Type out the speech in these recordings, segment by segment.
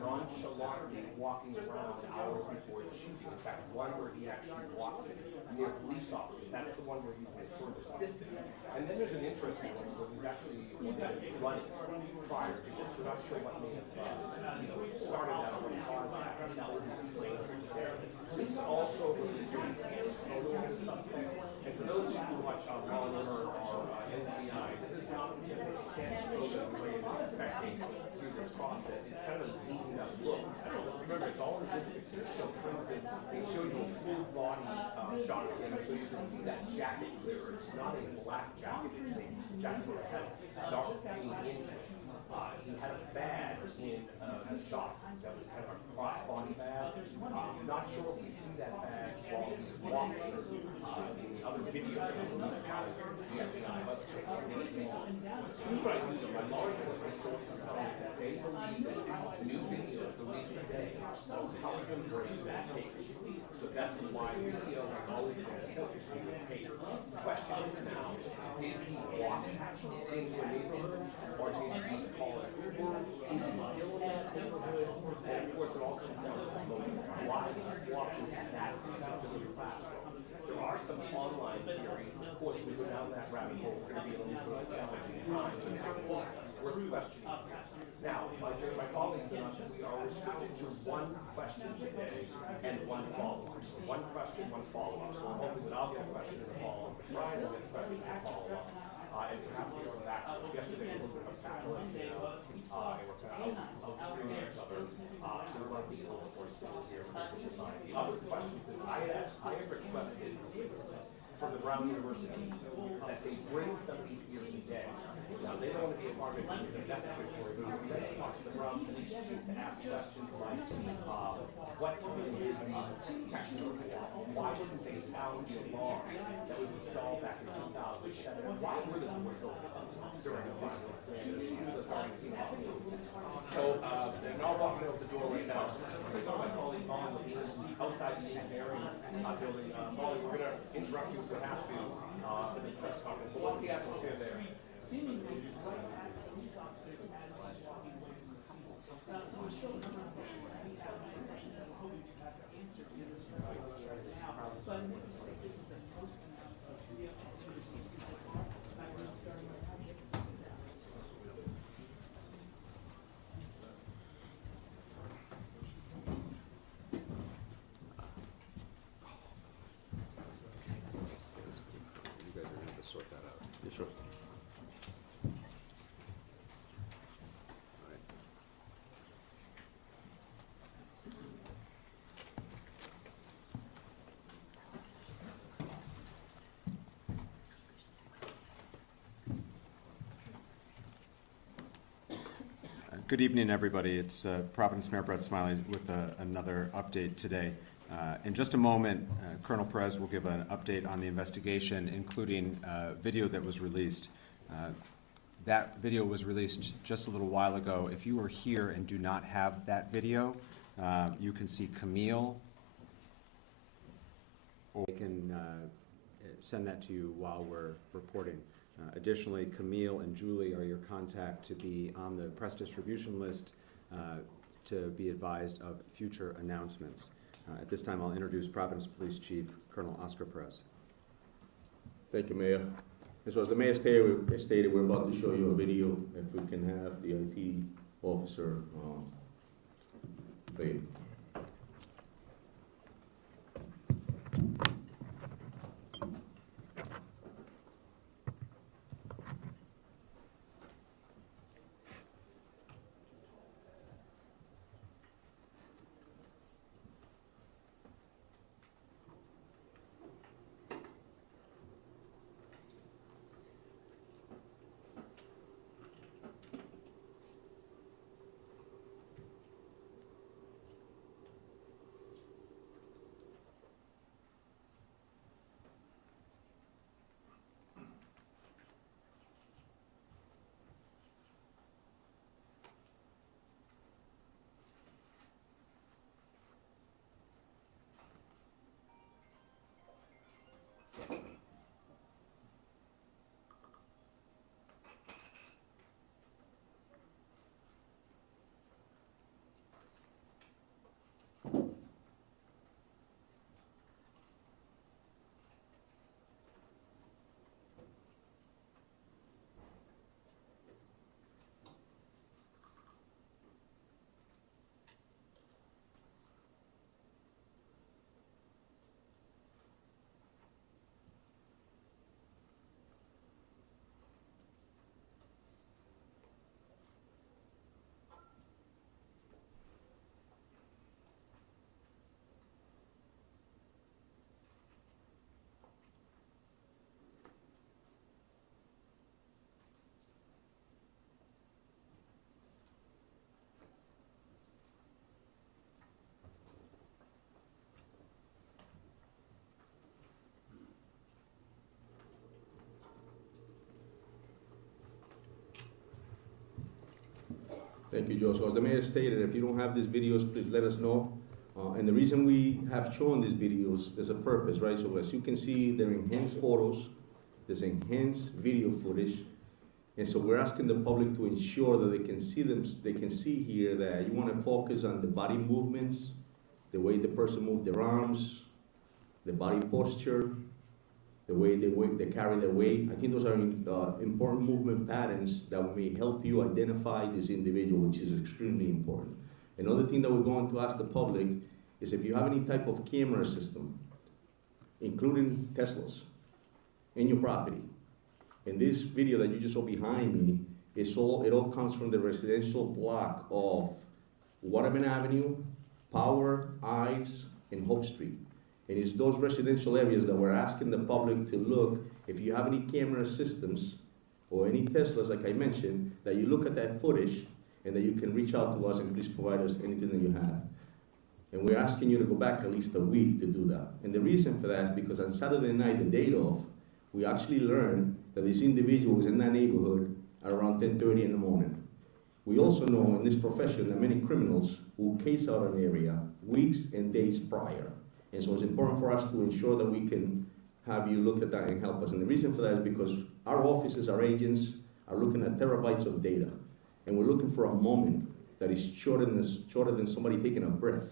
nonchalantly walking around hours before the shooting. In fact, one where he actually walks near police officers. That's the one where he's at furthest distance. And then there's an interesting one where he's actually running prior to this. We're not sure what may have started that or what caused that. Police also released photo of the suspect. And for those of you who watch Law and Order or NCI, this is not a chance to go the way it's expecting through this process. It's kind of a zoomed up look. I don't know, remember, it's all in the picture. So, for instance, they showed you a full body shot of him, so you can see that jacket clear. It's not a black jacket, it's a jacket that has dark paint into it. He had a badge in the shot that was kind of a cross-body badge. Not sure if we see that badge while he's walking in the other video that was released by the FBI. But here's what I do though. My law enforcement sources tell me that they believe that new videos released today of how to break that case. So that's why video is always important in this case. The question is now, did he walk into a neighborhood or did he call it Uber? Is he still in that neighborhood? And of course, it all comes down to the motive. Why is he walking to that particular platform? There are some online theories. Of course, we go down that rabbit hole. It's going to be a little bit challenging time, but it's worth questioning. Now, my colleagues and us, we are restricted to one question today and one follow-up. So one question, one follow-up. So I'm hoping that I'll get a question and a follow-up. Brian will get a question and a follow-up. And perhaps we go back. Yesterday, a little bit of tackling, and we're kind of outstreaming each other. So we want to be a little more civil here with the society. The other questions is I have requested from the Brown University that they bring somebody here today. Now, they don't want to be a part of it because they're investigatory, but let's talk to the Brown Police Chief to ask questions like, what did the technical report? Why didn't they sound the alarm that was installed back in 2007? Why were the doors open during the final exam? So, they're not walking out the door right now. So, my colleague Molly Levine is outside the engineering building. Molly, we're going to interrupt you if we have to for this press conference. But what's the atmosphere there? Seemingly, police officers as he's walking away from the scene. So we're still a number of questions that we have hoping to have the answer to this right now. But I just think this is the most amount of video opportunities to start. I'm not starting right now. You guys are going to have to sort that out. Yeah, sure. Good evening, everybody. It's Providence Mayor Brett Smiley with another update today. In just a moment, Colonel Perez will give an update on the investigation, including video that was released. That video was released just a little while ago. If you are here and do not have that video, you can see Camille, or we can send that to you while we're reporting. Additionally, Camille and Julie are your contact to be on the press distribution list to be advised of future announcements. At this time, I'll introduce Providence Police Chief Colonel Oscar Perez. Thank you, Mayor. And so as the Mayor stated, we're about to show you a video. If we can have the IT officer play it. Thank you, Joe. So as the mayor stated, if you don't have these videos, please let us know. And the reason we have shown these videos, there's a purpose, right? So as you can see, they're enhanced photos, there's enhanced video footage. And so we're asking the public to ensure that they can see here that you want to focus on the body movements, the way the person moved their arms, the body posture, the way they carry their weight. I think those are important movement patterns that may help you identify this individual, which is extremely important. Another thing that we're going to ask the public is if you have any type of camera system, including Teslas, in your property. In this video that you just saw behind me, it all comes from the residential block of Waterman Avenue, Power, Ives, and Hope Street. And it's those residential areas that we're asking the public to look, if you have any camera systems or any Teslas, like I mentioned, that you look at that footage and that you can reach out to us and please provide us anything that you have. And we're asking you to go back at least a week to do that. And the reason for that is because on Saturday night, the day of, we actually learned that this individual was in that neighborhood at around 10:30 in the morning. We also know in this profession that many criminals will case out an area weeks and days prior. And so it's important for us to ensure that we can have you look at that and help us. And the reason for that is because our offices, our agents, are looking at terabytes of data. And we're looking for a moment that is shorter than somebody taking a breath.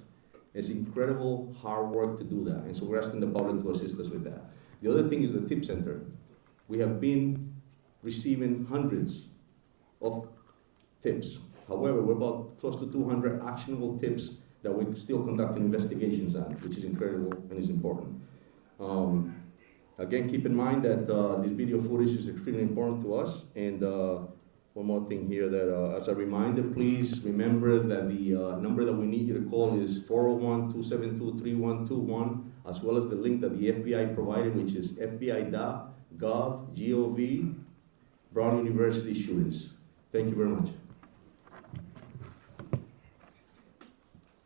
It's incredible hard work to do that. And so we're asking the public to assist us with that. The other thing is the tip center. We have been receiving hundreds of tips. However, we're about close to 200 actionable tips that we're still conducting investigations on, which is incredible and is important. Again, keep in mind that this video footage is extremely important to us. And one more thing here that as a reminder, please remember that the number that we need you to call is 401-272-3121, as well as the link that the FBI provided, which is fbi.gov, Brown University shootings. Thank you very much.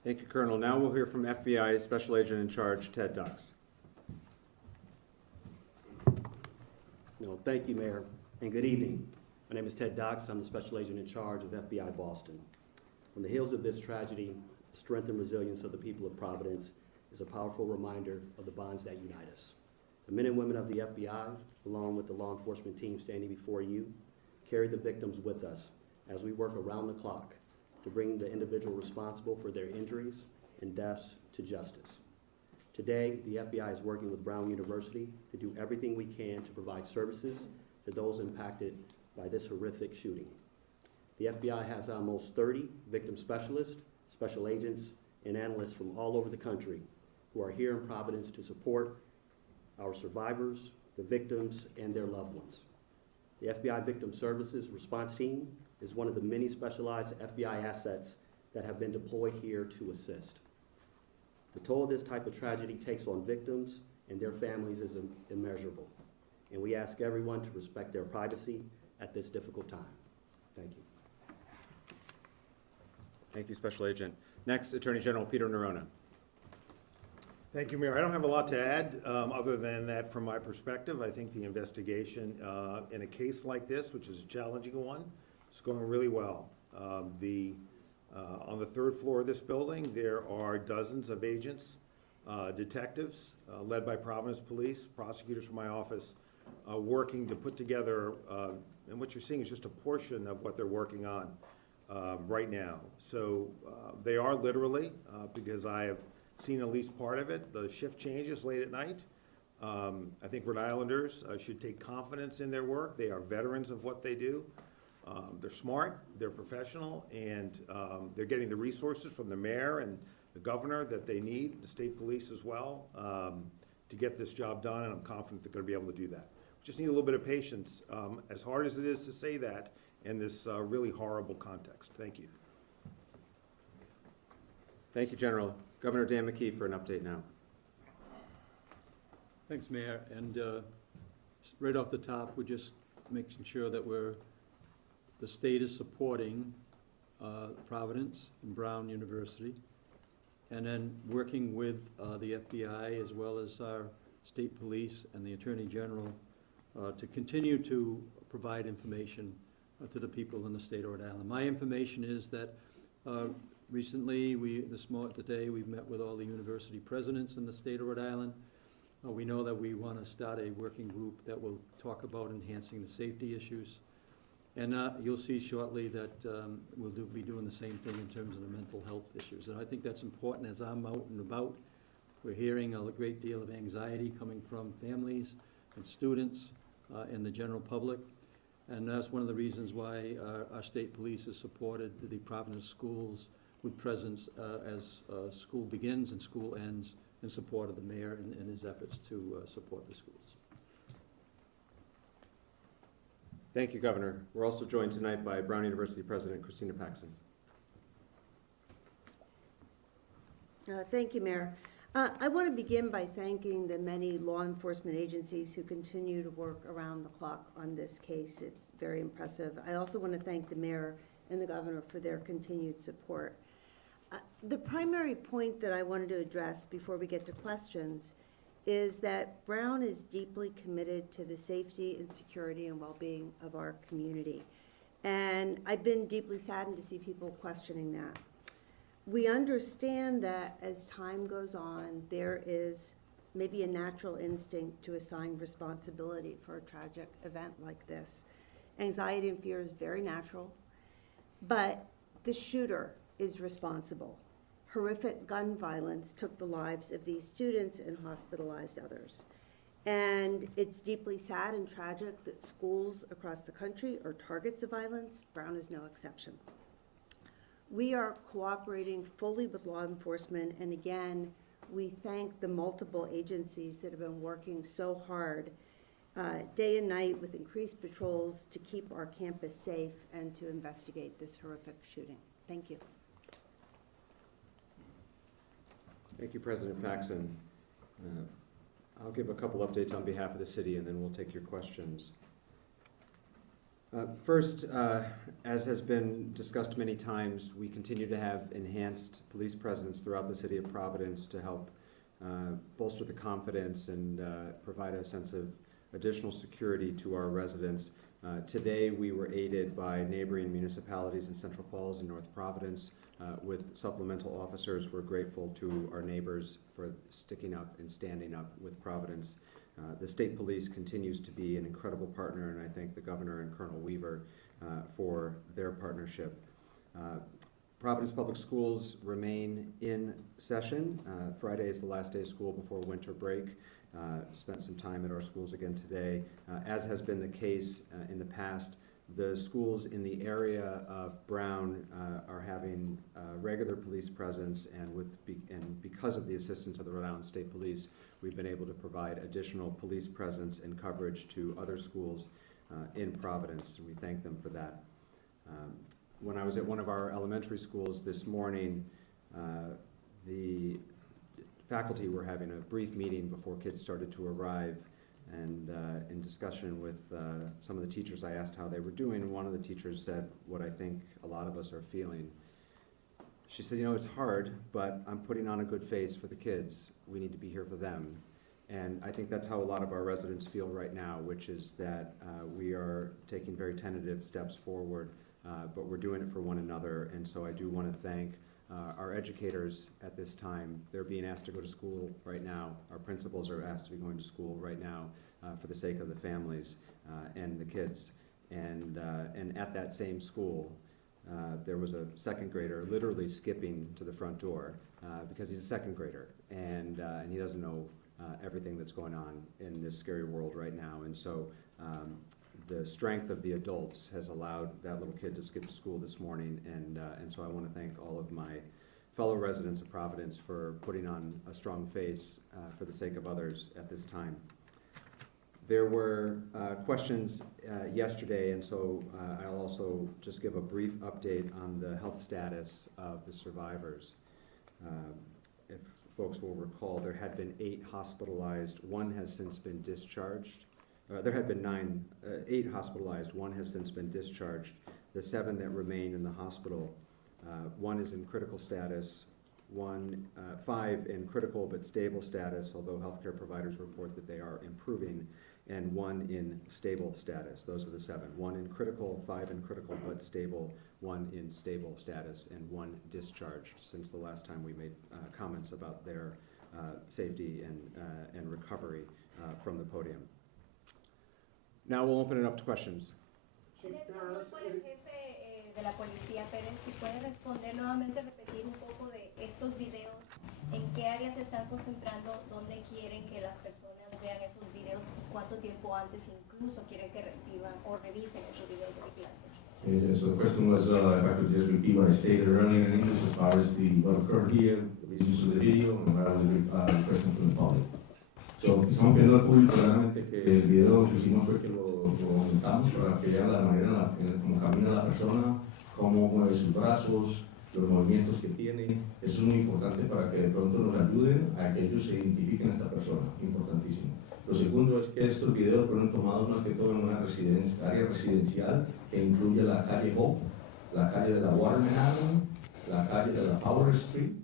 Thank you, Colonel. Now we'll hear from FBI Special Agent in Charge, Ted Dux. No, thank you, Mayor, and good evening. My name is Ted Dux. I'm the Special Agent in Charge of FBI Boston. On the heels of this tragedy, the strength and resilience of the people of Providence is a powerful reminder of the bonds that unite us. The men and women of the FBI, along with the law enforcement team standing before you, carry the victims with us as we work around the clock to bring the individual responsible for their injuries and deaths to justice. Today, the FBI is working with Brown University to do everything we can to provide services to those impacted by this horrific shooting. The FBI has almost 30 victim specialists, special agents, and analysts from all over the country who are here in Providence to support our survivors, the victims, and their loved ones. The FBI Victim Services Response Team is one of the many specialized FBI assets that have been deployed here to assist. The toll this type of tragedy takes on victims and their families is immeasurable, and we ask everyone to respect their privacy at this difficult time. Thank you. Thank you, Special Agent. Next, Attorney General Peter Nerona. Thank you, Mayor. I don't have a lot to add other than that from my perspective. I think the investigation in a case like this, which is a challenging one, is going really well. On the third floor of this building, there are dozens of agents, detectives, led by Providence Police, prosecutors from my office, working to put together, and what you're seeing is just a portion of what they're working on right now. So they are literally, because I have seen at least part of it, the shift changes late at night. I think Rhode Islanders should take confidence in their work. They are veterans of what they do. They're smart, they're professional, and they're getting the resources from the mayor and the governor that they need, the state police as well, to get this job done, and I'm confident they're going to be able to do that. Just need a little bit of patience, as hard as it is to say that in this really horrible context. Thank you. Thank you, General. Governor Dan McKee for an update now. Thanks, Mayor. And right off the top, we're just making sure that the state is supporting Providence and Brown University, and then working with the FBI as well as our state police and the Attorney General to continue to provide information to the people in the state of Rhode Island. My information is that recently, today, we've met with all the university presidents in the state of Rhode Island. We know that we want to start a working group that will talk about enhancing the safety issues. And you'll see shortly that we'll be doing the same thing in terms of the mental health issues. And I think that's important. As I'm out and about, we're hearing a great deal of anxiety coming from families and students and the general public. And that's one of the reasons why our state police has supported the Providence schools with presence as school begins and school ends, in support of the mayor and his efforts to support the schools. Thank you, Governor. We're also joined tonight by Brown University President Christina Paxson. Thank you, Mayor. I want to begin by thanking the many law enforcement agencies who continue to work around the clock on this case. It's very impressive. I also want to thank the mayor and the governor for their continued support. The primary point that I wanted to address before we get to questions is that Brown is deeply committed to the safety and security and well-being of our community. And I've been deeply saddened to see people questioning that. We understand that as time goes on, there is maybe a natural instinct to assign responsibility for a tragic event like this. Anxiety and fear is very natural, but the shooter is responsible. Horrific gun violence took the lives of these students and hospitalized others. And it's deeply sad and tragic that schools across the country are targets of violence. Brown is no exception. We are cooperating fully with law enforcement, and again, we thank the multiple agencies that have been working so hard day and night with increased patrols to keep our campus safe and to investigate this horrific shooting. Thank you. Thank you, President Paxson. I'll give a couple updates on behalf of the city, and then we'll take your questions. First, as has been discussed many times, we continue to have enhanced police presence throughout the city of Providence to help bolster the confidence and provide a sense of additional security to our residents. Today, we were aided by neighboring municipalities in Central Falls and North Providence with supplemental officers. We're grateful to our neighbors for sticking up and standing up with Providence. The state police continues to be an incredible partner, and I thank the governor and Colonel Weaver for their partnership. Providence Public Schools remain in session. Friday is the last day of school before winter break. Spent some time at our schools again today. As has been the case in the past, the schools in the area of Brown are having regular police presence, and because of the assistance of the Rhode Island State Police, we've been able to provide additional police presence and coverage to other schools in Providence, and we thank them for that. When I was at one of our elementary schools this morning, the faculty were having a brief meeting before kids started to arrive, and in discussion with some of the teachers, I asked how they were doing, and one of the teachers said what I think a lot of us are feeling. She said, you know, it's hard, but I'm putting on a good face for the kids. We need to be here for them. And I think that's how a lot of our residents feel right now, which is that we are taking very tentative steps forward, but we're doing it for one another. And so I do want to thank our educators at this time. They're being asked to go to school right now. Our principals are asked to be going to school right now for the sake of the families and the kids. And at that same school, there was a second grader literally skipping to the front door because he's a second grader, and he doesn't know everything that's going on in this scary world right now. And so the strength of the adults has allowed that little kid to skip to school this morning, and so I want to thank all of my fellow residents of Providence for putting on a strong face for the sake of others at this time. There were questions yesterday, and so I'll also just give a brief update on the health status of the survivors. If folks will recall, there had been 8 hospitalized. 1 has since been discharged. There had been 8 hospitalized. 1 has since been discharged. The 7 that remain in the hospital, 1 is in critical status, 5 in critical but stable status, although healthcare providers report that they are improving, and 1 in stable status. Those are the 7. 1 in critical, 5 in critical but stable, 1 in stable status, and 1 discharged since the last time we made comments about their safety and recovery from the podium. Now we'll open it up to questions. En el favor por el jefe de la policía, Pérez, si puede responder nuevamente, repetir un poco de estos videos, en qué áreas se están concentrando, dónde quieren que las personas vean esos videos y cuánto tiempo antes incluso quieren que reciban o revisen esos videos de vigilancia. So the question was, if I could just repeat what I stated earlier in English as far as what occurred here, the reasons of the video, and what I was requesting from the public. So, estamos pidiendo al público realmente que el video lo que hicimos fue que lo aumentamos para que vean la manera en cómo camina la persona, cómo mueve sus brazos, los movimientos que tiene. Eso es muy importante para que de pronto nos ayuden a que ellos se identifiquen a esta persona, importantísimo. Lo segundo es que estos videos fueron tomados más que todo en una área residencial que incluye la calle Hope, la calle de la Waterman Avenue, la calle de la Power Street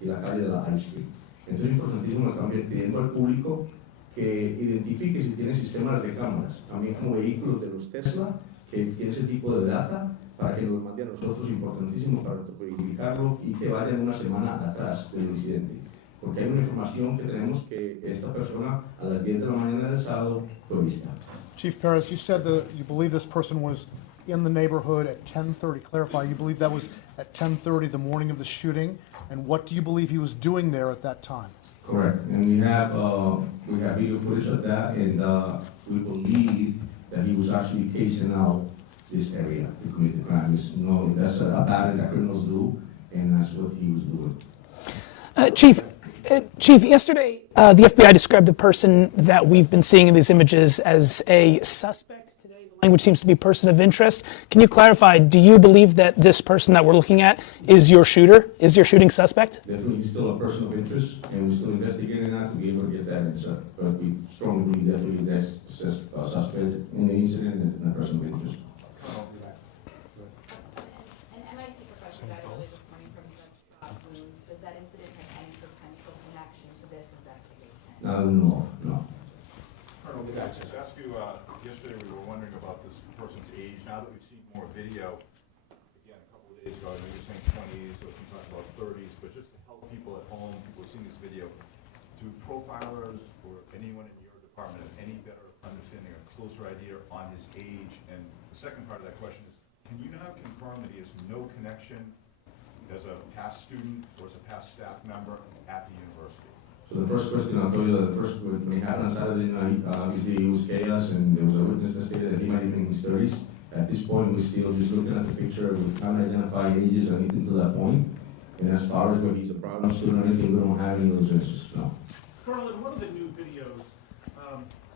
y la calle de la High Street. Entonces es importantísimo también pidiendo al público que identifique si tiene sistemas de cámaras, también como vehículos de los Tesla, que tiene ese tipo de data, para que nos mande a nosotros, importantísimo para verificarlo y que vayan una semana atrás del incidente. Porque hay una información que tenemos que esta persona a las 10 de la mañana del sábado fue vista. Chief Perez, you said that you believe this person was in the neighborhood at 10:30. Clarify, you believe that was at 10:30 the morning of the shooting? And what do you believe he was doing there at that time? Correct, and we have video footage of that, and we believe that he was actually casing out this area to commit the crime. That's a pattern that criminals do, and that's what he was doing. Chief, yesterday the FBI described the person that we've been seeing in these images as a suspect. Today, the language seems to be person of interest. Can you clarify, do you believe that this person that we're looking at is your shooter, is your shooting suspect? Definitely, he's still a person of interest, and we're still investigating that to be able to get that answer. But we strongly believe definitely that's a suspect in the incident and a person of interest. An MIT professor died early this morning from gunshot wounds. Does that incident have any potential connection to this investigation? No. Colonel, may I just ask you, yesterday we were wondering about this person's age. Now that we've seen more video, again, a couple of days ago, I know you're saying 20s, or some talk about 30s, but just to help people at home, people who've seen this video, do profilers or anyone in your department have any better understanding or closer idea on his age? And the second part of that question is, can you now confirm that he has no connection as a past student or as a past staff member at the university? So the first question, I'll tell you that the first, when it happened on Saturday night, obviously it was chaos, and there was a witness that stated that he might have been in his 30s. At this point, we're still just looking at the picture. We can't identify ages or anything to that point. And as far as whether he's a problem student or anything, we don't have any of those answers, no. Colonel, in one of the new videos,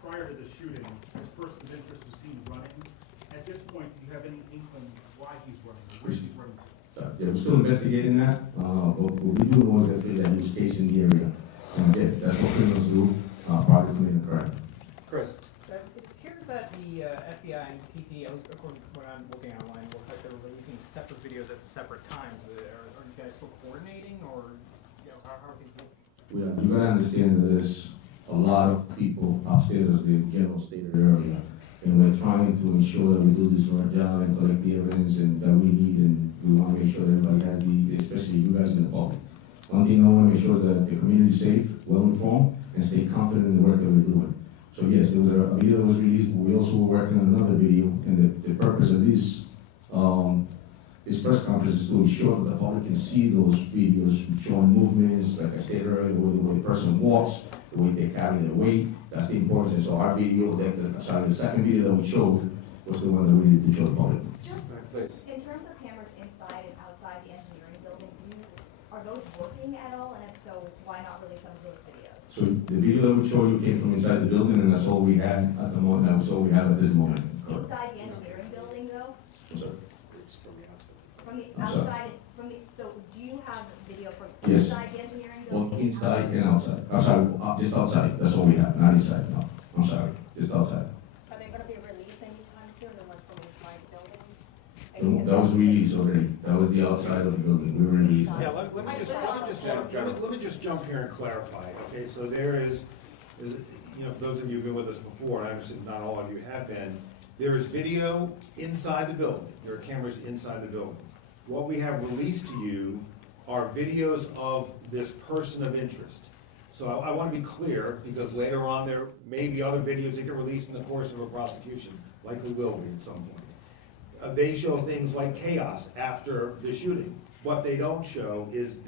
prior to the shooting, this person's interest is seen running. At this point, do you have any inkling why he's running, or where he's running to? Yeah, we're still investigating that, but what we do know is that he was casing the area. And again, that's what criminals do prior to committing a crime. Chris? It appears that the FBI and PP, according to what I'm looking online, look like they're releasing separate videos at separate times. Are you guys still coordinating, or how are things looking? You gotta understand that there's a lot of people upstairs, as the general stated earlier, and we're trying to ensure that we do this right job and collect the evidence and that we need, and we want to make sure that everybody has especially you guys in the public. One thing I want to make sure that the community is safe, well-informed, and stay confident in the work that we're doing. So yes, there was a video that was released, but we also were working on another video, and the purpose of this press conference is to ensure that the public can see those videos showing movements, like I stated earlier, the way the person walks, the way they carry their weight. That's the importance. So our video, the second video that we showed was the one that we needed to show the public. Just in terms of cameras inside and outside the engineering building, are those working at all? And if so, why not release some of those videos? So the video that we showed you came from inside the building, and that's all we had at the moment. That's all we have at this moment. Inside the engineering building, though? I'm sorry. It's from the outside. From the I'm outside, so do you have video from Yes. inside the engineering Both building? inside and outside. I'm sorry, just outside. That's all we have, not inside. No, I'm sorry, just outside. Are they going to be released anytime soon, the ones from inside the building? That was released already. That was the outside of the building. We released. Yeah, let me just jump here and clarify. Okay, so there is you know, for those of you who've been with us before, and I understand not all of you have been, there is video inside the building. There are cameras inside the building. What we have released to you are videos of this person of interest. So I want to be clear, because later on there may be other videos that get released in the course of a prosecution, likely will be at some point. They show things like chaos after the shooting. What they don't show is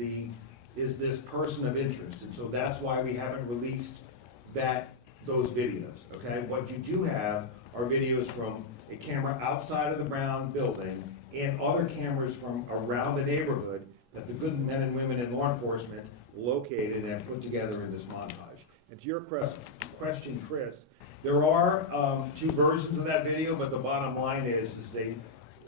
this person of interest, and so that's why we haven't released those videos, okay? What you do have are videos from a camera outside of the Brown building and other cameras from around the neighborhood that the good men and women in law enforcement located and put together in this montage. And to your question, Chris, there are 2 versions of that video, but the bottom line is they,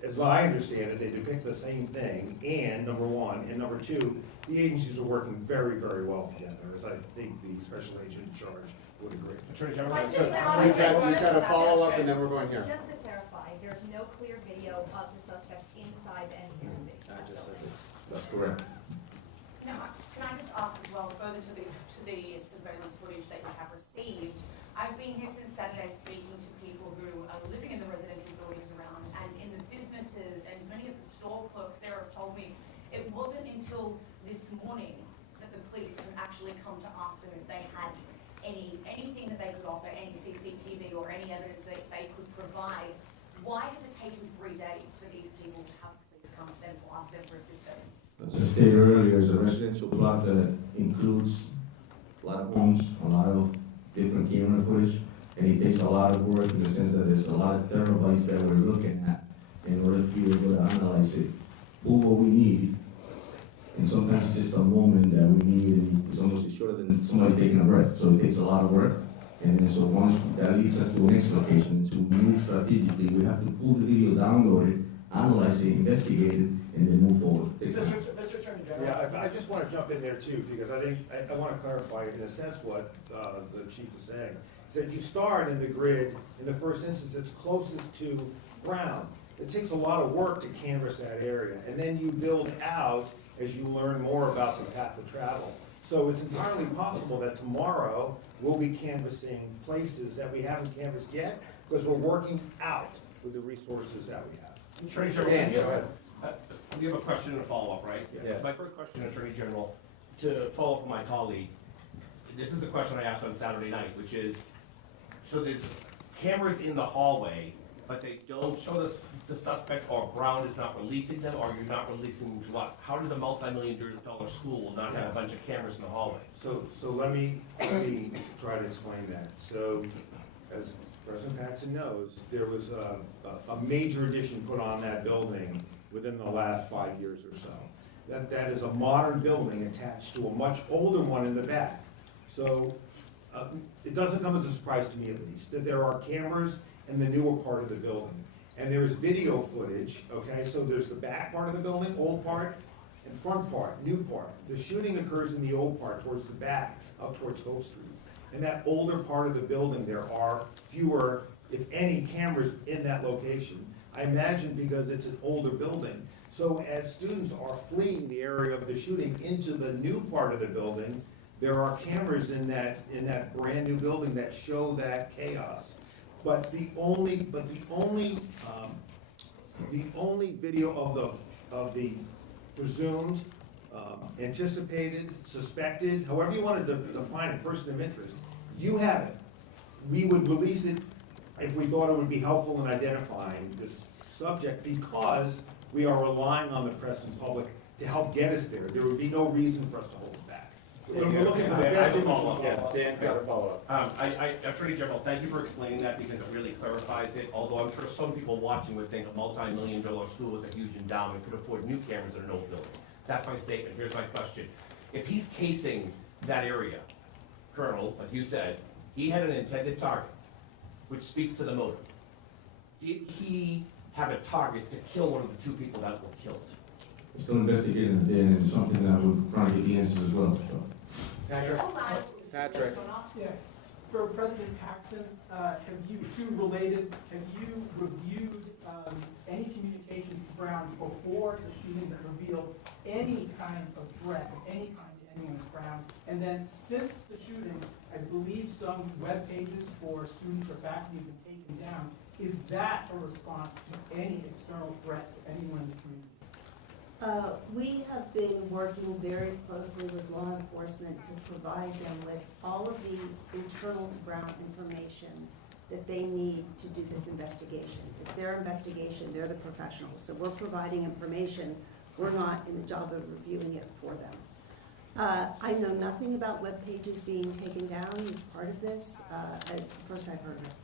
as I understand it, they depict the same thing, and number one, and number two, the agencies are working very, very well together, as I think the special agent in charge would agree. Attorney General, We've got a follow-up and then we're going here. Just to clarify, there's no clear video of the suspect inside the engineering building. That's correct. Now, can I just ask as well, further to the surveillance footage that you have received, I've been here since Saturday speaking to people who are living in the residential buildings around, and in the businesses, and many of the store clerks there have told me it wasn't until this morning that the police have actually come to ask them if they had anything that they could offer, any CCTV or any evidence that they could provide. Why has it taken 3 days for these people to have police come to them to ask them for assistance? As I stated earlier, it's a residential block that includes a lot of homes, a lot of different camera footage, and it takes a lot of work in the sense that there's a lot of terabytes that we're looking at in order to be able to analyze it, pull what we need, and sometimes it's just a moment that we need, and it's almost shorter than somebody taking a breath, so it takes a lot of work. And then so once that leads us to the next location, to move strategically, we have to pull the video, download it, analyze it, investigate it, and then move forward. Mr. Attorney General. Yeah, I just want to jump in there too, because I think, I want to clarify in a sense what the chief was saying. He said you start in the grid, in the first instance, it's closest to Brown. It takes a lot of work to canvass that area, and then you build out as you learn more about the path of travel. So it's entirely possible that tomorrow we'll be canvassing places that we haven't canvassed yet, because we're working out with the resources that we have. Attorney General, we have a question and a follow-up, right? Yes. My first question, Attorney General, to follow up with my colleague, this is the question I asked on Saturday night, which is, so there's cameras in the hallway, but they don't show the suspect, or Brown is not releasing them, or you're not releasing them to us. How does a multi-million-dollar school not have a bunch of cameras in the hallway? So let me try to explain that. So, as President Paxson knows, there was a major addition put on that building within the last 5 years or so. That is a modern building attached to a much older one in the back. So it doesn't come as a surprise to me, at least, that there are cameras in the newer part of the building. And there's video footage, okay? So there's the back part of the building, old part, and front part, new part. The shooting occurs in the old part, towards the back, up towards Hope Street. In that older part of the building, there are fewer, if any, cameras in that location. I imagine because it's an older building. So as students are fleeing the area of the shooting into the new part of the building, there are cameras in that brand new building that show that chaos. But the only video of the presumed, anticipated, suspected, however you want to define a person of interest, you have it. We would release it if we thought it would be helpful in identifying this subject, because we are relying on the press and public to help get us there. There would be no reason for us to hold it back. We're looking for the best image. Dan, got a follow-up. Attorney General, thank you for explaining that, because it really clarifies it, although I'm sure some people watching would think a multi-million-dollar school with a huge endowment could afford new cameras in an old building. That's my statement. Here's my question. If he's casing that area, Colonel, like you said, he had an intended target, which speaks to the motive. Did he have a target to kill one of the 2 people that were killed? We're still investigating it, and it's something that we're trying to get the answers as well, so. Patrick. Yeah. For President Paxson, have you reviewed any communications to Brown before the shooting that revealed any kind of threat of any kind to anyone at Brown? And then since the shooting, I believe some web pages for students or faculty have been taken down. Is that a response to any external threats to anyone in the community? We have been working very closely with law enforcement to provide them with all of the internal to Brown information that they need to do this investigation. It's their investigation, they're the professionals. So we're providing information. We're not in the job of reviewing it for them. I know nothing about web pages being taken down as part of this. It's the first I've heard of it.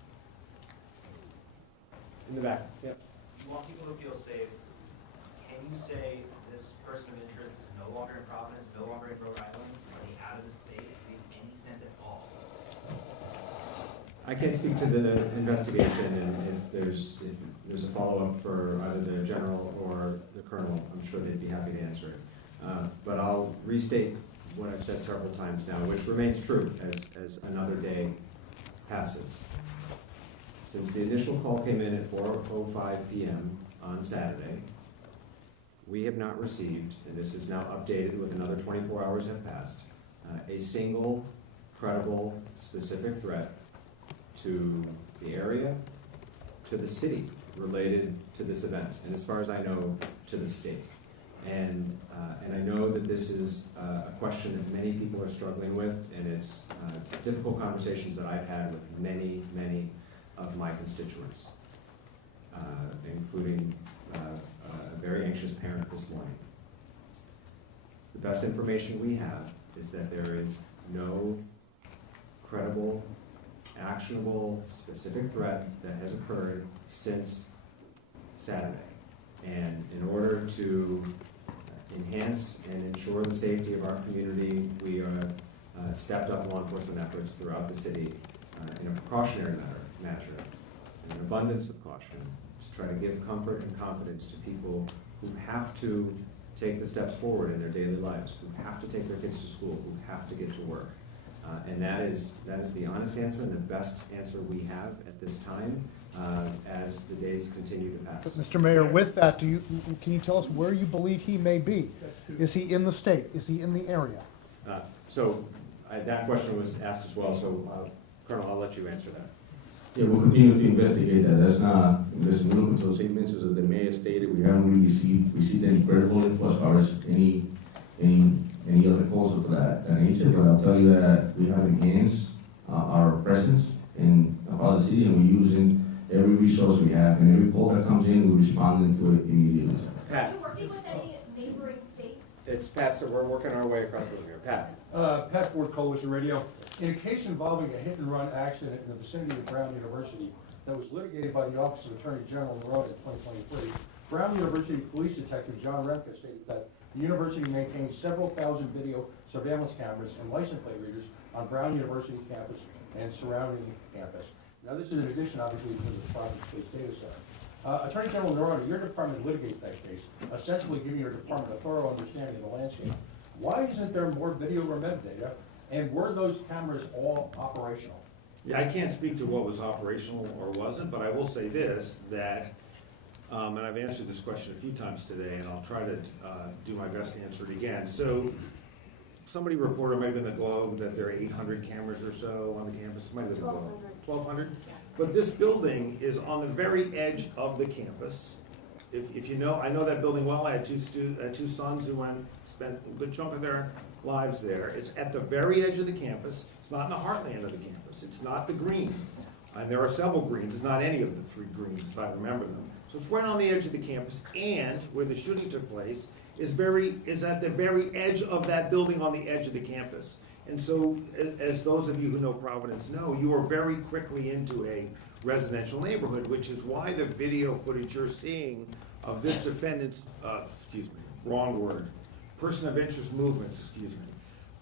In the back, yep. You want people to feel safe. Can you say this person of interest is no longer in Providence, no longer in Rhode Island, are they out of the state? In any sense at all? I can't speak to the investigation, and if there's a follow-up for either the general or the colonel, I'm sure they'd be happy to answer it. But I'll restate what I've said several times now, which remains true as another day passes. Since the initial call came in at 4:05 p.m. on Saturday, we have not received, and this is now updated with another 24 hours have passed, a single credible specific threat to the area, to the city related to this event, and as far as I know, to the state. And I know that this is a question that many people are struggling with, and it's difficult conversations that I've had with many, many of my constituents, including a very anxious parent this morning. The best information we have is that there is no credible, actionable, specific threat that has occurred since Saturday. And in order to enhance and ensure the safety of our community, we are stepped up law enforcement efforts throughout the city in a precautionary measure, an abundance of caution, to try to give comfort and confidence to people who have to take the steps forward in their daily lives, who have to take their kids to school, who have to get to work. And that is the honest answer and the best answer we have at this time as the days continue to pass. But Mr. Mayor, with that, can you tell us where you believe he may be? Is he in the state? Is he in the area? That question was asked as well, so Colonel, I'll let you answer that. Yeah, we'll continue to investigate that. That's not investigative until statements, as the mayor stated. We haven't really received any credible info as far as any other calls for that nature. But I'll tell you that we have enhanced our presence in the city, and we're using every resource we have, and every call that comes in, we're responding to it immediately. Are you working with any neighboring states? It's Pat, so we're working our way across the room here. Pat. Pat Ford, Coalition Radio. In a case involving a hit-and-run accident in the vicinity of Brown University that was litigated by the Office of Attorney General in 2023, Brown University Police Detective John Remke stated that the university maintains several thousand video surveillance cameras and license plate readers on Brown University campus and surrounding campus. Now, this is in addition, obviously, to the Providence Police Data Center. Attorney General Norota, your department litigates that case, ostensibly giving your department a thorough understanding of the landscape. Why isn't there more video or metadata, and were those cameras all operational? Yeah, I can't speak to what was operational or wasn't, but I will say this, that, and I've answered this question a few times today, and I'll try to do my best to answer it again. So, somebody reported, maybe in the Globe, that there are 800 cameras or so on the campus. Might have been the Globe. 1,200? But this building is on the very edge of the campus. If you know, I know that building well. I had two sons who spent a good chunk of their lives there. It's at the very edge of the campus. It's not in the heartland of the campus. It's not the green. And there are several greens. It's not any of the three greens, as I remember them. So it's right on the edge of the campus, and where the shooting took place is at the very edge of that building on the edge of the campus. And so, as those of you who know Providence know, you are very quickly into a residential neighborhood, which is why the video footage you're seeing of this defendant's, person of interest movements,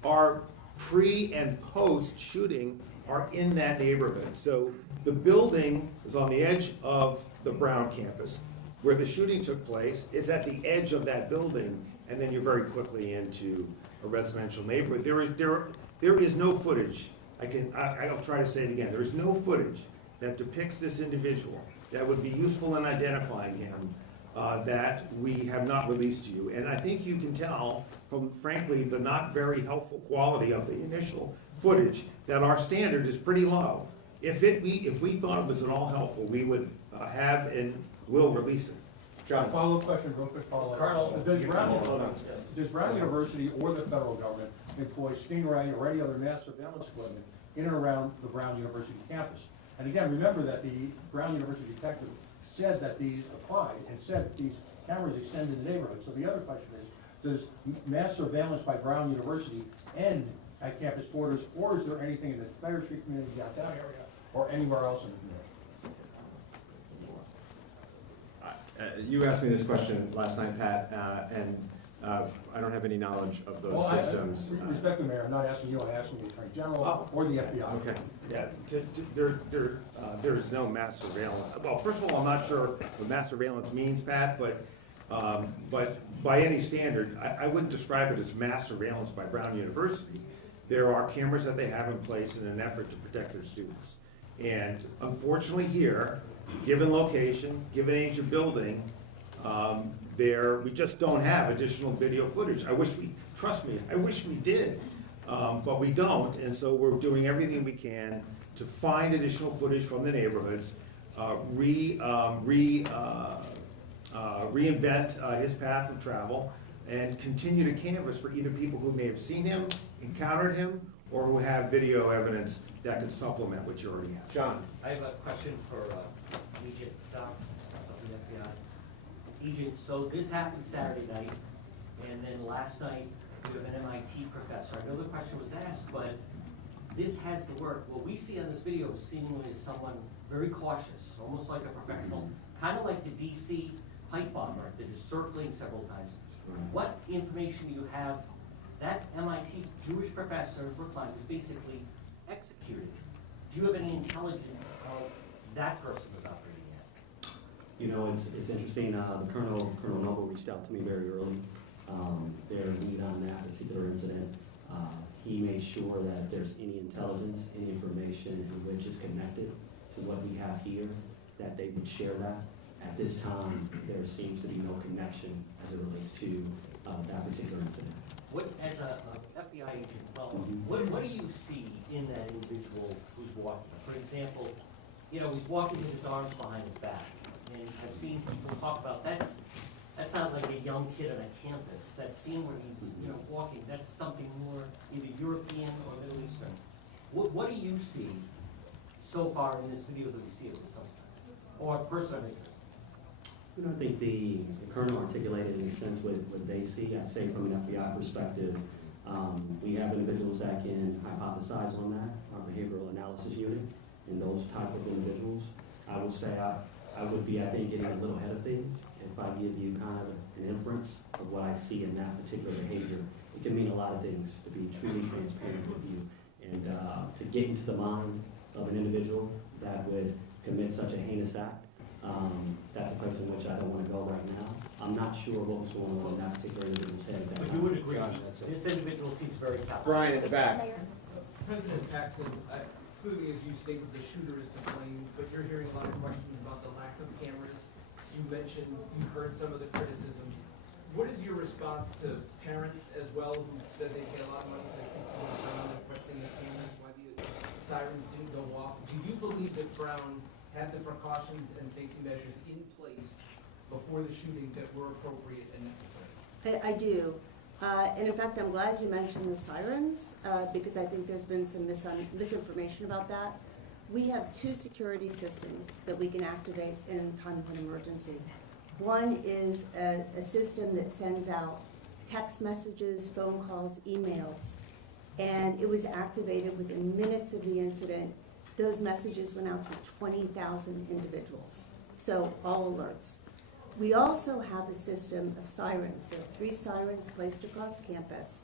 are pre and post shooting are in that neighborhood. So the building is on the edge of the Brown campus. Where the shooting took place is at the edge of that building, and then you're very quickly into a residential neighborhood. There is no footage. I'll try to say it again. There is no footage that depicts this individual that would be useful in identifying him that we have not released to you. And I think you can tell from, frankly, the not very helpful quality of the initial footage that our standard is pretty low. If we thought it was at all helpful, we would have and will release it. John? Follow-up question, real quick follow-up. Colonel, Does Brown University or the federal government employ Stingray or any other mass surveillance equipment in and around the Brown University campus? And again, remember that the Brown University detective said that these applied and said these cameras extend to the neighborhood. So the other question is, does mass surveillance by Brown University end at campus borders, or is there anything in the Thayer Street community, downtown area, or anywhere else in the community? You asked me this question last night, Pat, and I don't have any knowledge of those systems. Respect the mayor, I'm not asking you, I'm asking the Attorney General or the FBI. Okay. Yeah, there's no mass surveillance. Well, first of all, I'm not sure what mass surveillance means, Pat, but by any standard, I wouldn't describe it as mass surveillance by Brown University. There are cameras that they have in place in an effort to protect their students. And unfortunately here, given location, given age of building, we just don't have additional video footage. Trust me, I wish we did, but we don't. And so we're doing everything we can to find additional footage from the neighborhoods, reinvent his path of travel, and continue to canvass for either people who may have seen him, encountered him, or who have video evidence that can supplement what you already have. John? I have a question for Agent Dox of the FBI. Agent, so this happened Saturday night, and then last night we have an MIT professor. I know the question was asked, but this has to work. What we see on this video seemingly is someone very cautious, almost like a professional, kind of like the DC pipe bomber that is circling several times. What information do you have? That MIT Jewish professor in Brookline was basically executed. Do you have any intelligence of that person was operating at? You know, it's interesting. Colonel Noble reached out to me very early. Their lead on that particular incident. He made sure that there's any intelligence, any information which is connected to what we have here, that they would share that. At this time, there seems to be no connection as it relates to that particular incident. What, as a FBI agent, what do you see in that individual who's walking? For example, you know, he's walking with his arms behind his back, and I've seen people talk about that's not like a young kid on a campus. That scene where he's walking, that's something more either European or Middle Eastern. What do you see so far in this video that we see of the suspect or person of interest? You know, I think the colonel articulated in a sense what they see. I say from an FBI perspective, we have individuals that can hypothesize on that, our behavioral analysis unit, and those type of individuals. I would say I would be, I think, getting a little ahead of things. If I give you kind of an inference of what I see in that particular behavior, it can mean a lot of things, to be truly transparent with you, and to get into the mind of an individual that would commit such a heinous act. That's a place in which I don't want to go right now. I'm not sure what was going on in that particular individual's head. But you would agree, this individual seems very calculated. Brian at the back. President Paxson, clearly as you stated, the shooter is to blame, but you're hearing a lot of questions about the lack of cameras. You mentioned you've heard some of the criticism. What is your response to parents as well who said they pay a lot of money to keep going around requesting the cameras, why the sirens didn't go off? Do you believe that Brown had the precautions and safety measures in place before the shooting that were appropriate and necessary? I do. And in fact, I'm glad you mentioned the sirens because I think there's been some misinformation about that. We have two security systems that we can activate in time of an emergency. One is a system that sends out text messages, phone calls, emails, and it was activated within minutes of the incident. Those messages went out to 20,000 individuals, so all alerts. We also have a system of sirens. There are 3 sirens placed across campus.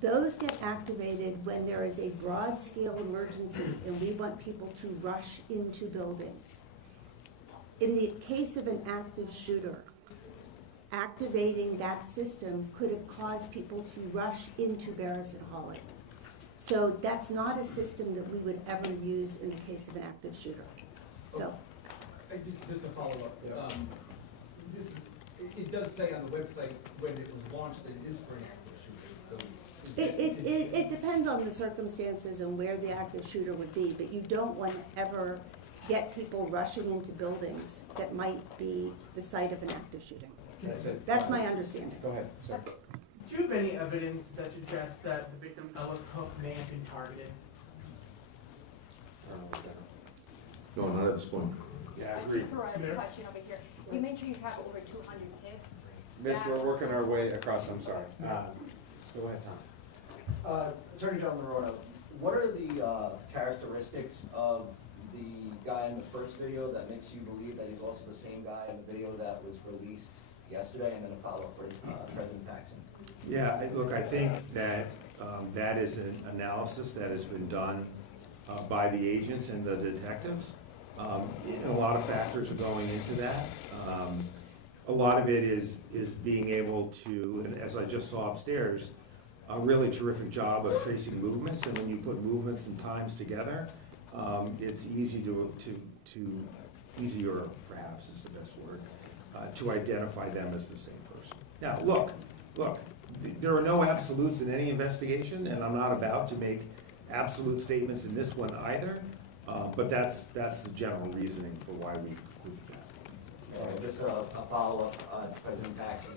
Those get activated when there is a broad-scale emergency and we want people to rush into buildings. In the case of an active shooter, activating that system could have caused people to rush into Barris and Hawley. So that's not a system that we would ever use in the case of an active shooter. So, just to follow up, it does say on the website when it was launched that it is for an active shooter. So It depends on the circumstances and where the active shooter would be, but you don't want to ever get people rushing into buildings that might be the site of an active shooting. That's my understanding. Go ahead, sir. Do you have any evidence that suggests that the victim, Ella Cook, may have been targeted? No, not at this point. Yeah, To Perez, question over here. You mentioned you have over 200 tips. Miss, we're working our way across, I'm sorry. Go ahead, Tom. Attorney General Norona, what are the characteristics of the guy in the first video that makes you believe that he's also the same guy in the video that was released yesterday, and then a follow-up for President Paxson? Yeah, look, I think that that is an analysis that has been done by the agents and the detectives. A lot of factors are going into that. A lot of it is being able to, and as I just saw upstairs, a really terrific job of tracing movements, and when you put movements and times together, it's easy easier perhaps is the best word, to identify them as the same person. Now, look, there are no absolutes in any investigation, and I'm not about to make absolute statements in this one either, but that's the general reasoning for why we concluded that. Just a follow-up to President Paxson.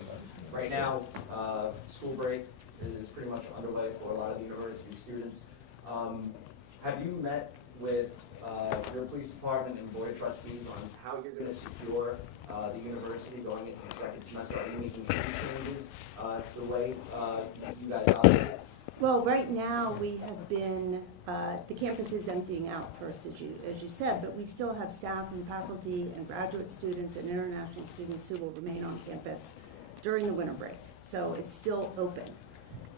Right now, school break is pretty much underway for a lot of the university students. Have you met with your police department and board of trustees on how you're going to secure the university going into the second semester? Are you making any changes to the way you guys operate? Well, right now, we have been, the campus is emptying out first, as you said, but we still have staff and faculty and graduate students and international students who will remain on campus during the winter break. So it's still open.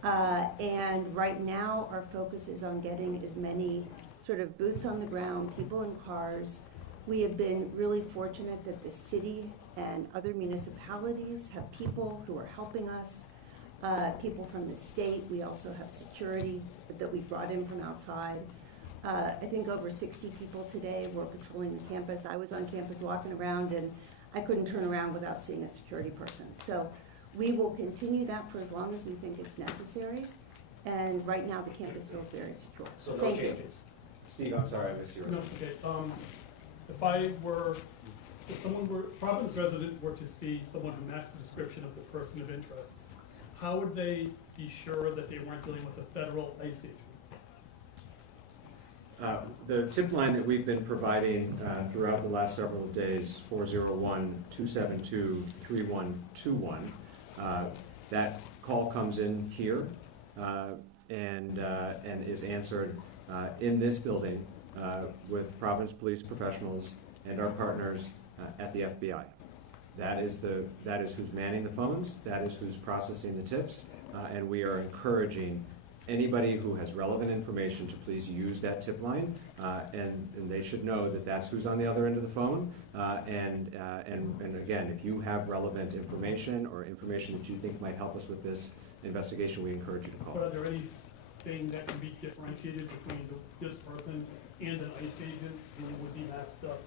And right now, our focus is on getting as many sort of boots on the ground, people in cars. We have been really fortunate that the city and other municipalities have people who are helping us. People from the state. We also have security that we brought in from outside. I think over 60 people today were patrolling the campus. I was on campus walking around, and I couldn't turn around without seeing a security person. So we will continue that for as long as we think it's necessary. And right now, the campus feels very secure. So no changes? Steve, I'm sorry, I missed you. No, okay. If someone were, Providence resident were to see someone who matched the description of the person of interest, how would they be sure that they weren't dealing with a federal ICE agent? The tip line that we've been providing throughout the last several days, 401-272-3121, that call comes in here and is answered in this building with Providence police professionals and our partners at the FBI. That is who's manning the phones, that is who's processing the tips, and we are encouraging anybody who has relevant information to please use that tip line, and they should know that that's who's on the other end of the phone. And again, if you have relevant information or information that you think might help us with this investigation, we encourage you to call. But are there anything that can be differentiated between this person and an ICE agent who would be matched up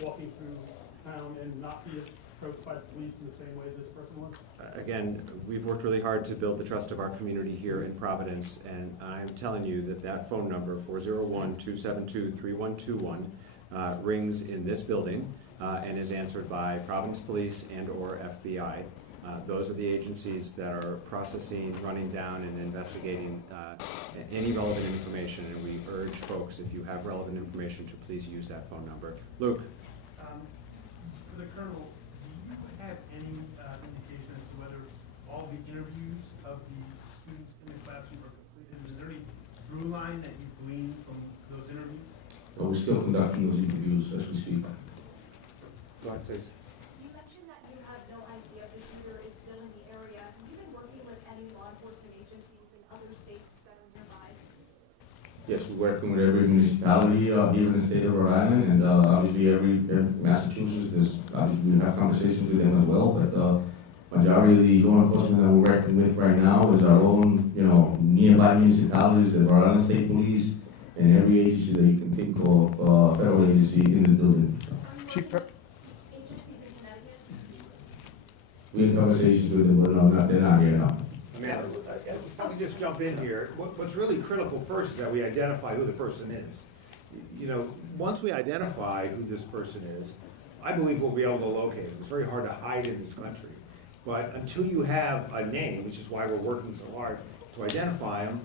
walking through town and not be approached by the police in the same way this person was? Again, we've worked really hard to build the trust of our community here in Providence, and I'm telling you that phone number, 401-272-3121, rings in this building and is answered by Providence Police and or FBI. Those are the agencies that are processing, running down, and investigating any relevant information, and we urge folks, if you have relevant information, to please use that phone number. Luke? For the Colonel, do you have any indication as to whether all the interviews of the students in the classroom are completed? Is there any through line that you gleaned from those interviews? But we're still conducting those interviews as we speak. Go ahead, please. You mentioned that you have no idea if the shooter is still in the area. Have you been working with any law enforcement agencies in other states that are nearby? Yes, we're working with every municipality here in the state of Rhode Island, and obviously every Massachusetts. Obviously we have conversations with them as well, but majority of the law enforcement that we're working with right now is our own, nearby municipalities, the Rhode Island State Police, and every agency that you can think of, federal agency in the building. Chief We're in conversations with them, but no, they're not here now. Let Man, let me just jump in here. What's really critical first is that we identify who the person is. You know, once we identify who this person is, I believe we'll be able to locate him. It's very hard to hide in this country. But until you have a name, which is why we're working so hard to identify him,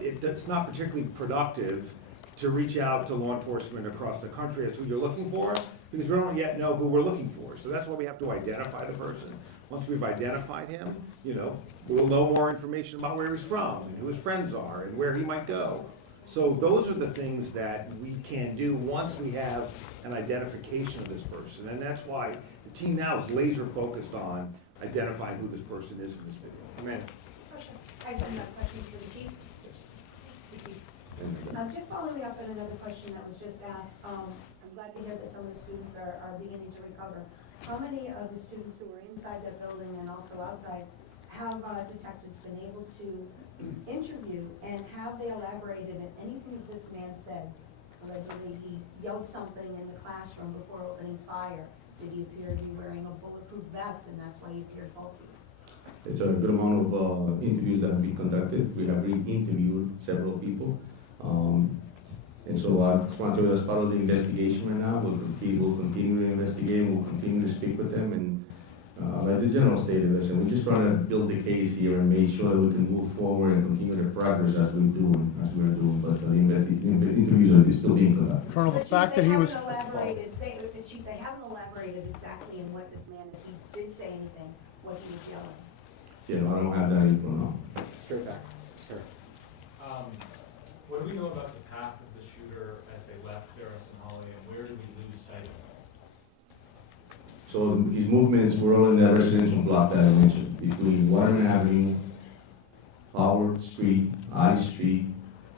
it's not particularly productive to reach out to law enforcement across the country as to who you're looking for, because we don't yet know who we're looking for. So that's why we have to identify the person. Once we've identified him, you know, we'll know more information about where he's from and who his friends are and where he might go. So those are the things that we can do once we have an identification of this person. And that's why the team now is laser focused on identifying who this person is in this video. Amen. I just have a question for the chief. Just following up on another question that was just asked, I'm glad to hear that some of the students are beginning to recover. How many of the students who were inside that building and also outside have detectives been able to interview, and have they elaborated on anything that this man said? Allegedly, he yelled something in the classroom before opening fire. Did he appear to be wearing a bulletproof vest, and that's why he appeared bulky? It's a good amount of interviews that have been conducted. We have re-interviewed several people. And so I just want to, as part of the investigation right now, we'll continue to investigate, we'll continue to speak with them, and like the general stated, listen, we're just trying to build the case here and make sure that we can move forward and continue the progress as we're doing, but the interviews are still being conducted. Colonel, the fact that he was... Chief, they haven't elaborated exactly in what this man, if he did say anything, what he was yelling. Yeah, no, I don't have that info now. Straight back, sir. What do we know about the path of the shooter as they left Barris and Holly, and where do we lose sight of him? So his movements were all in that residential block that I mentioned, between Waterman Avenue, Howard Street, I Street,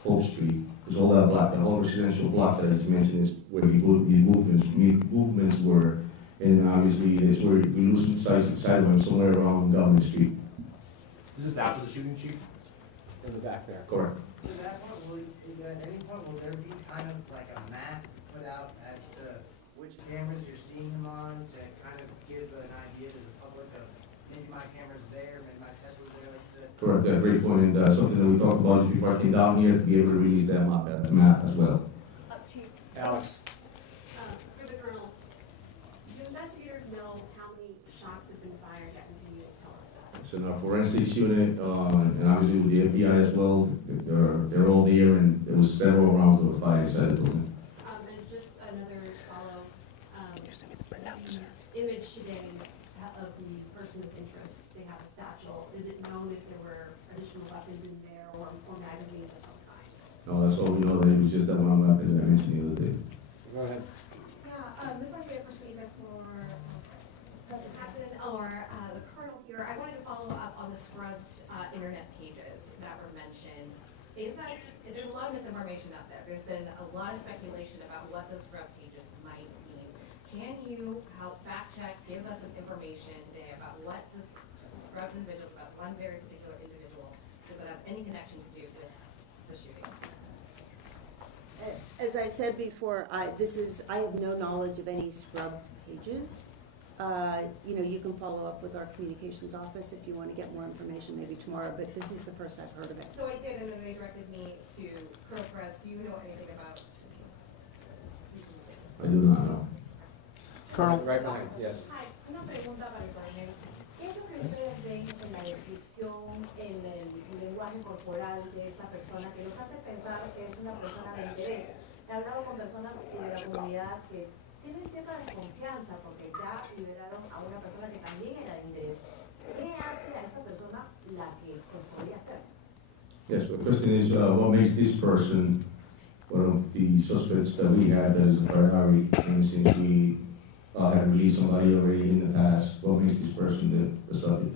Hope Street. There's all that block, the whole residential block that I just mentioned is where his movements were. And obviously, it's where we lose sight of him somewhere around Government Street. Is this after the shooting, Chief? In the back there. Correct. To that point, at any point, will there be kind of like a map put out as to which cameras you're seeing them on, to kind of give an idea to the public of maybe my camera's there, maybe my Tesla's there, like you said? Correct, yeah, great point, and something that we talked about just before I came down here, to be able to release that map as well. Chief. Alex. For the Colonel, do investigators know how many shots have been fired yet, and can you tell us that? So in our forensics unit, and obviously with the FBI as well, they're all there, and there was several rounds that were fired inside the building. And just another follow, image today of the person of interest, they have a satchel. Is it known if there were additional weapons in there or magazines of some kinds? No, that's all we know, that it was just that one weapon that I mentioned the other day. Go ahead. Yeah, this might be a question either for President Paxton or the Colonel here. I wanted to follow up on the scrubbed internet pages that were mentioned. There's a lot of misinformation out there. There's been a lot of speculation about what those scrubbed pages might mean. Can you help fact check, give us some information today about what this scrubbed individuals, about one very particular individual, does that have any connection to do with the shooting? As I said before, I have no knowledge of any scrubbed pages. You can follow up with our communications office if you want to get more information maybe tomorrow, but this is the first I've heard of it. So I did, and then they directed me to Colonel Perez. Do you know anything about? I do not know. Colonel. Right behind, yes. Hi, una pregunta para el coronel. ¿Qué es lo que ustedes ven en la descripción, en el lenguaje corporal de esta persona que los hace pensar que es una persona de interés? He hablado con personas de la comunidad que tienen cierta desconfianza porque ya liberaron a una persona que también era de interés. ¿Qué hace a esta persona la que podría ser? Yes, the question is, what makes this person one of the suspects that we had as a priority, and since we had released somebody already in the past, what makes this person the subject?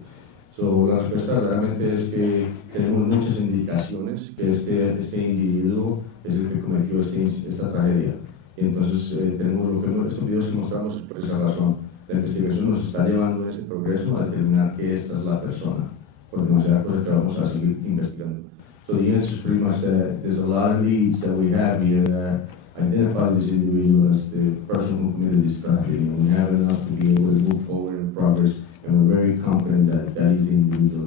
So, la respuesta realmente es que tenemos muchas indicaciones que este individuo es el que cometió esta tragedia. Y entonces, estos videos que mostramos es por esa razón. La investigación nos está llevando en ese progreso a determinar que esta es la persona, porque no será cosa que vamos a seguir investigando. So the answer is pretty much that there's a lot of leads that we have here that identify this individual as the person who committed this tragedy, and we have enough to be able to move forward in progress, and we're very confident that that is the individual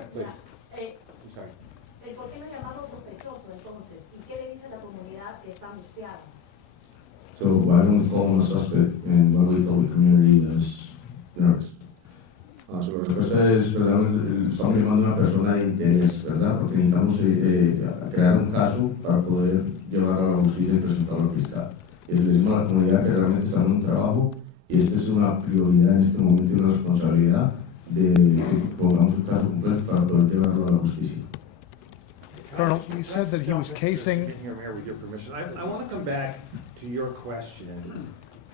ahead, please. Eh, I'm sorry. ¿Por qué no llamarlo sospechoso entonces? ¿Y qué le dice la comunidad que está angustiada? So why don't we call him a suspect and why do we tell the community is nervous? So la respuesta es, ¿verdad? Estamos llamando a una persona de interés, ¿verdad? Porque necesitamos crear un caso para poder llevarlo a la justicia y presentarlo al fiscal. Y le decimos a la comunidad que realmente estamos en un trabajo y esta es una prioridad en este momento y una responsabilidad de que pongamos un caso completo para poder llevarlo a la justicia. Colonel, you said that he was casing. Here, Mayor, with your permission, I want to come back to your question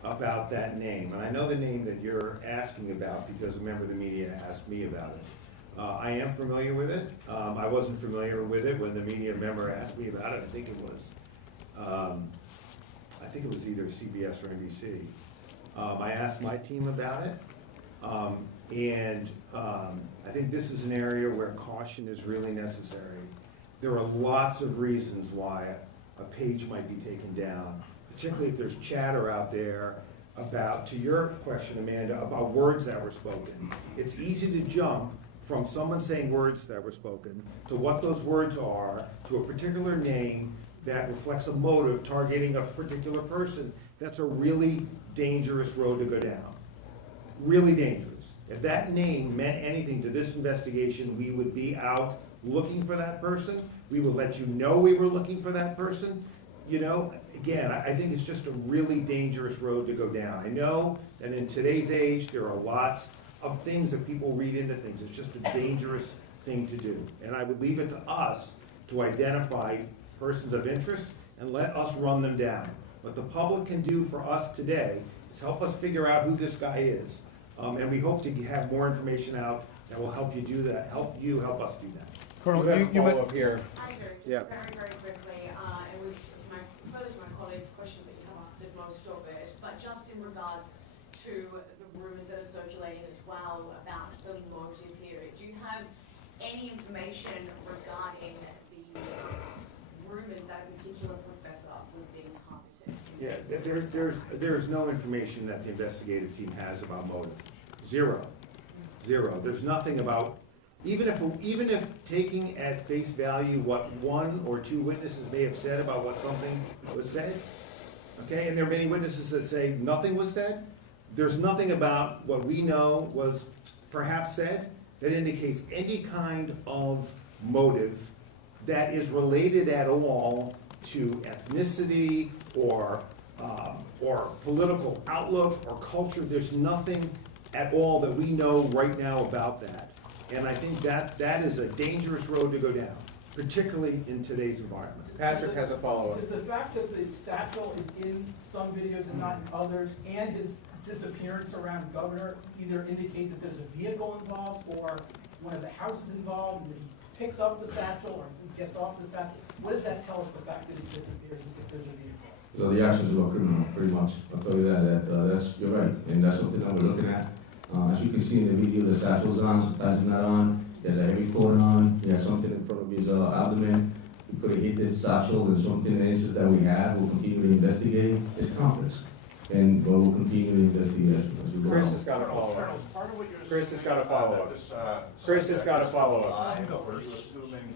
about that name. And I know the name that you're asking about because a member of the media asked me about it. I am familiar with it. I wasn't familiar with it when the media member asked me about it. I think it was either CBS or NBC. I asked my team about it. I think this is an area where caution is really necessary. There are lots of reasons why a page might be taken down, particularly if there's chatter out there about, to your question, Amanda, about words that were spoken. It's easy to jump from someone saying words that were spoken to what those words are, to a particular name that reflects a motive targeting a particular person. That's a really dangerous road to go down. Really dangerous. If that name meant anything to this investigation, we would be out looking for that person. We would let you know we were looking for that person. You know, again, I think it's just a really dangerous road to go down. I know that in today's age, there are lots of things that people read into things. It's just a dangerous thing to do. And I would leave it to us to identify persons of interest and let us run them down. What the public can do for us today is help us figure out who this guy is. And we hope to have more information out that will help you do that, help us do that. Colonel, you might. up here. I do, just Yeah. very quickly, it was further to my colleague's question, but you have answered most of it, but just in regards to the rumours that are circulating as well about the motive here, do you have any information regarding the rumours that a particular professor was being targeted? Yeah, there's no information that the investigative team has about motive. Zero. There's nothing about, even if taking at face value what one or two witnesses may have said about what something was said, okay, and there are many witnesses that say nothing was said, there's nothing about what we know was perhaps said that indicates any kind of motive that is related at all to ethnicity or political outlook or culture. There's nothing at all that we know right now about that. And I think that is a dangerous road to go down, particularly in today's environment. Patrick has a follow-up. Does the fact that the satchel is in some videos and not in others, and his disappearance around Governor, either indicate that there's a vehicle involved or one of the houses involved, and that he picks up the satchel or he gets off the satchel? What does that tell us, the fact that he disappears if there's a vehicle? So the actions were criminal, pretty much. I'll tell you you're right, and that's something that we're looking at. As you can see in the video, the satchel's on, sometimes it's not on. He has a heavy coat on. He has something in front of his abdomen. He could have hit this satchel, and something the instance that we have. We'll continue to investigate. It's complex, and we'll continue to investigate as we go. Chris has got a follow-up. Chris has got a follow-up. Chris has got a follow-up. Are you assuming,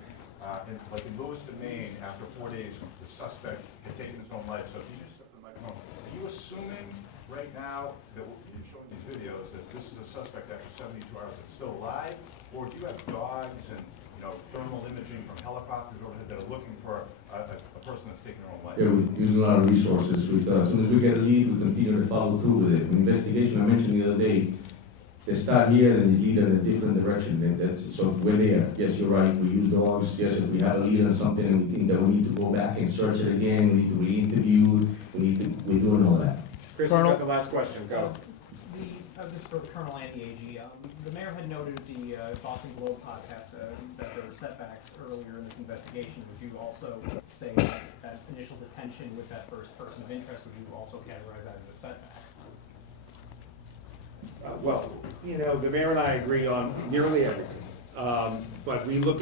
like in Lewiston, Maine, after 4 days, the suspect had taken his own life? So if you just step to the microphone, are you assuming right now that you're showing these videos that this is a suspect after 72 hours that's still alive? Or do you have dogs and thermal imaging from helicopters overhead that are looking for a person that's taken their own life? Yeah, we use a lot of resources. As soon as we get a lead, we continue to follow through with it. The investigation I mentioned the other day, they start here and they lead in a different direction. So we're there. Yes, you're right. We use dogs. Yes, if we have a lead on something and we think that we need to go back and search it again, we need to re-interview, we're doing all that. Chris, you got the last question. Go. This is for Colonel and the AG. The mayor had noted the Boston Globe podcast that there were setbacks earlier in this investigation. Would you also say that initial detention with that first person of interest, would you also categorize that as a setback? Well, the mayor and I agree on nearly everything. But we look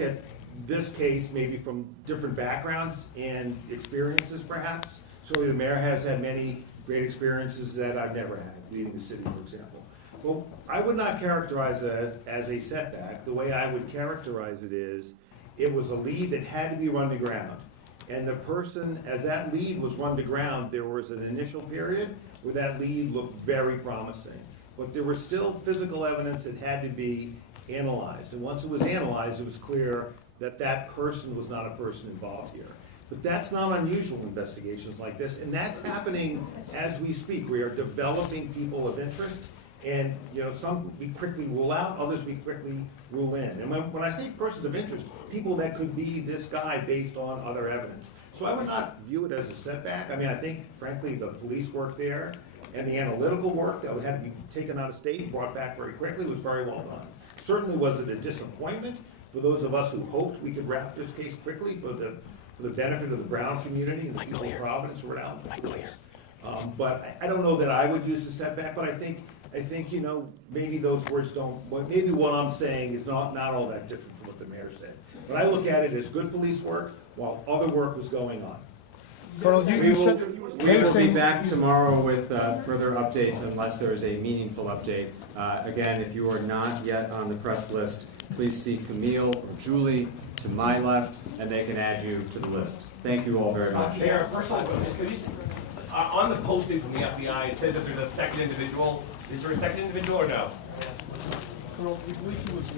at this case maybe from different backgrounds and experiences, perhaps. Certainly, the mayor has had many great experiences that I've never had, leading the city, for example. Well, I would not characterize it as a setback. The way I would characterize it is, it was a lead that had to be run to ground. And the person, as that lead was run to ground, there was an initial period where that lead looked very promising. But there was still physical evidence that had to be analyzed. And once it was analyzed, it was clear that that person was not a person involved here. But that's not unusual in investigations like this, and that's happening as we speak. We are developing people of interest, and some we quickly rule out, others we quickly rule in. And when I say persons of interest, people that could be this guy based on other evidence. So I would not view it as a setback. I mean, I think, frankly, the police work there and the analytical work that would have to be taken out of state and brought back very quickly was very well done. Certainly was it a disappointment for those of us who hoped we could wrap this case quickly for the benefit of the Brown community and the people of Providence, Rhode Island. But I don't know that I would use a setback, but I think maybe those words don't, maybe what I'm saying is not all that different from what the mayor said. But I look at it as good police work while other work was going on. Colonel, We will be back tomorrow with further updates unless there is a meaningful update. Again, if you are not yet on the press list, please see Camille or Julie to my left, and they can add you to the list. Thank you all very much. Mayor, first of all, could you, on the posting from the FBI, it says that there's a second individual. Is there a second individual or no? Colonel, we believe he was